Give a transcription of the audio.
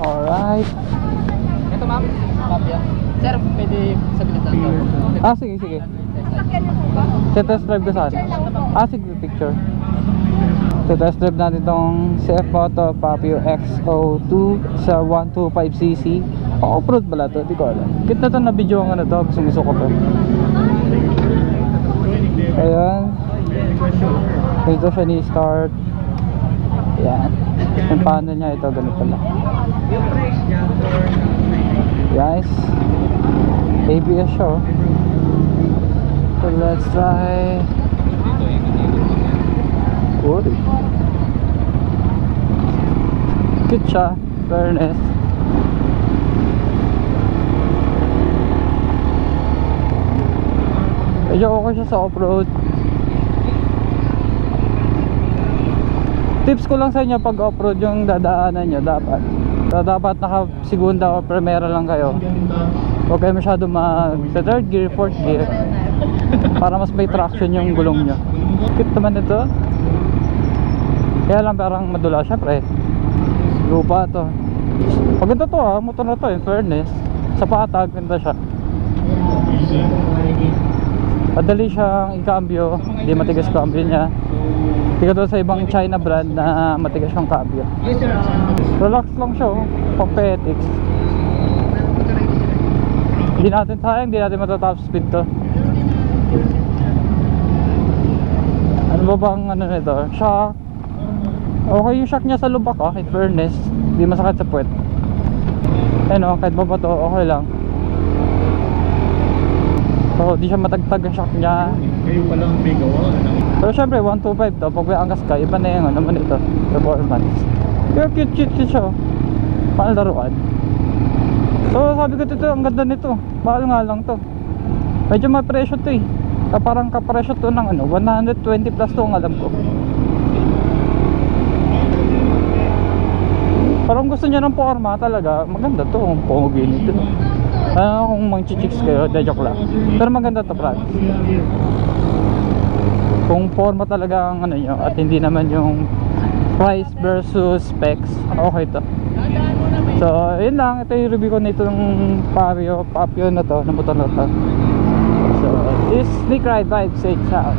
Alright. Ito ma'am, Papia. Sir, pwede saglit lang to. Sige, sige. Sakyan niyo po ba? Test drive ko saan? Sige, picture. Test drive natin itong CF Moto Papio XO2 sa 125cc. Off-road pala to, di ko alam. Kita to na video ang ano to, gusto ko to. Ayan. Dito siya ni-start. Ayan. Yung panel niya ito, ganito pala. Guys, ABS siya oh. So let's try. Uri. Cute siya, fairness. Medyo okay siya sa off-road. Tips ko lang sa inyo pag off-road yung dadaanan nyo, dapat naka segunda o primera lang kayo. Huwag kayo masyado sa third gear, fourth gear, para mas may traction yung gulong nyo. Cute naman ito. Kaya lang parang madula, syempre lupa to. Maganda to motor na to, in fairness. Sa patag, ganda siya. Madali siyang i-cambio, hindi matigas cambio niya. Hindi ka doon sa ibang China brand na matigas yung cambio. Relax lang siya pang petics. Hindi natin matatap speed to. Ano ba bang ano nito? Shock. Okay yung shock niya sa lubak in fairness. Hindi masakit sa puwet. Ayun kahit ba to, okay lang. So di siya matagtag ang shock niya. Kayo palang may gawa. Pero syempre 125 to, pag may angkas ka, iba na yung ano naman ito, performance. Pero cute siya paano laruan. So sabi ko dito, ang ganda nito. Mahal nga lang to. Medyo may presyo to parang kapresyo to ng 120 plus to ang alam ko. Parang gusto niya ng forma talaga, maganda to, ang pogi nito. Kung mang-chicks kayo, joke lang. Pero maganda to, Brad. Kung forma talaga ang nyo, at hindi naman yung price versus specs, okay to. So, yun lang. Ito yung review ko nito ng Papio na to, na motor na to. So, this Sneak Ride Vibe, say ciao.